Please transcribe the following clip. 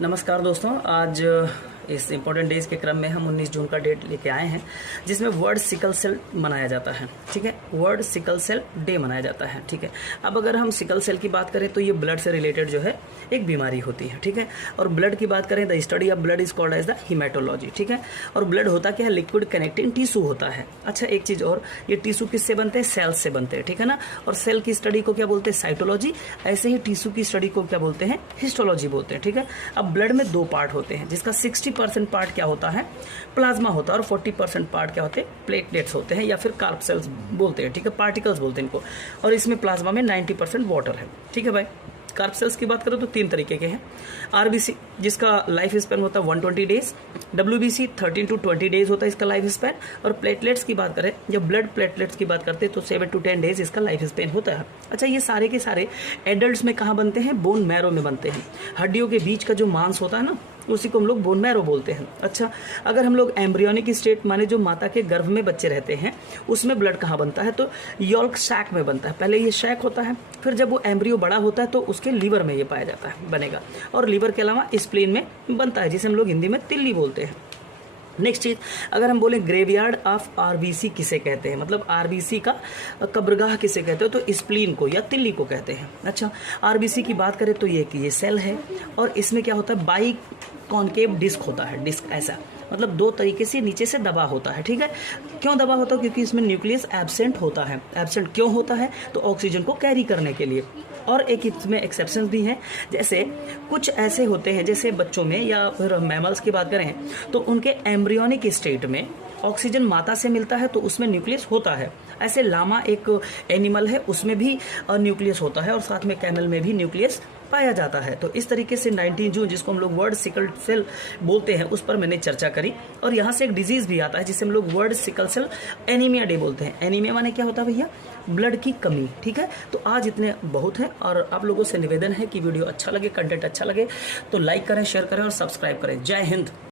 नमस्कार दोस्तों, आज इस इम्पोर्टेंट डेज के क्रम में हम 19 जून का डेट लेके आए हैं जिसमें वर्ल्ड सिकल सेल मनाया जाता है। ठीक है, वर्ल्ड सिकल सेल डे मनाया जाता है। ठीक है, अब अगर हम सिकल सेल की बात करें तो ये ब्लड से रिलेटेड जो है एक बीमारी होती है। ठीक है, और ब्लड की बात करें the study of blood is called as the haematology. ठीक है, और ब्लड होता क्या है? लिक्विड कनेक्टिंग टिश्यू होता है। अच्छा, एक चीज और, ये टिश्यू किससे बनते हैं? सेल्स से बनते हैं। ठीक है ना, और सेल की स्टडी को क्या बोलते हैं? साइटोलॉजी। ऐसे ही टिश्यू की स्टडी को क्या बोलते हैं? हिस्टोलॉजी बोलते हैं। ठीक है, अब ब्लड में दो पार्ट होते हैं जिसका 60% पार्ट क्या होता है? प्लाज्मा होता है, और 40% पार्ट क्या होते हैं? प्लेटलेट्स होते हैं, या फिर कार्ब सेल्स बोलते हैं। ठीक है, पार्टिकल्स बोलते हैं इनको। और इसमें प्लाज्मा में 90% वाटर है। ठीक है भाई, कार्ब सेल्स की बात करें तो 3 तरीके के हैं। आरबीसी जिसका लाइफ स्पैन होता है 120 डेज, डब्ल्यूबीसी 13 to 20 डेज होता है इसका लाइफ स्पैन, और प्लेटलेट्स की बात करें, जब ब्लड प्लेटलेट्स की बात करते हैं तो 7 to 10 डेज इसका लाइफ स्पैन होता है। अच्छा, ये सारे के सारे एडल्ट्स में कहाँ बनते हैं? बोन मैरो में बनते हैं। हड्डियों के बीच का जो मांस होता है ना, उसी को हम लोग बोन मैरो बोलते हैं। अच्छा, अगर हम लोग एम्ब्रियोनिक स्टेट माने जो माता के गर्भ में बच्चे रहते हैं, उसमें ब्लड कहाँ बनता है? तो यॉल्क सैक में बनता है। पहले ये सैक होता है, फिर जब वो एम्ब्रियो बड़ा होता है तो उसके लीवर में ये पाया जाता है, बनेगा। और लीवर के अलावा स्प्लीन में बनता है, जिसे हम लोग हिंदी में तिल्ली बोलते हैं। नेक्स्ट चीज, अगर हम बोले ग्रेवयार्ड ऑफ आरबीसी किसे कहते हैं, मतलब आरबीसी का कब्रगाह किसे कहते हैं? तो स्प्लीन को या तिल्ली को कहते हैं। अच्छा, आरबीसी की बात करें तो ये सेल है, और इसमें क्या होता है? बाई कॉनकेव डिस्क होता है। डिस्क ऐसा, मतलब दो तरीके से नीचे से दबा होता है। ठीक है, क्यों दबा होता है? क्योंकि इसमें न्यूक्लियस एब्सेंट होता है। एब्सेंट क्यों होता है? तो ऑक्सीजन को कैरी करने के लिए। और एक इसमें एक्सेप्शन भी है, जैसे कुछ ऐसे होते हैं, जैसे बच्चों में या फिर मैमल्स की बात करें तो उनके एम्ब्रियोनिक स्टेट में ऑक्सीजन माता से मिलता है तो उसमें न्यूक्लियस होता है। ऐसे लामा एक एनिमल है, उसमें भी न्यूक्लियस होता है, और साथ में कैमल में भी न्यूक्लियस पाया जाता है। तो इस तरीके से 19 जून जिसको हम लोग वर्ल्ड सिकल सेल बोलते हैं, उस पर मैंने चर्चा करी। और यहाँ से एक डिजीज भी आता है जिसे हम लोग world sickle cell anaemia day बोलते हैं। एनीमिया माने क्या होता है भैया? ब्लड की कमी। ठीक है, तो आज इतने बहुत है, और आप लोगों से निवेदन है कि वीडियो अच्छा लगे, कंटेंट अच्छा लगे तो लाइक करें, शेयर करें और सब्सक्राइब करें। जय हिंद।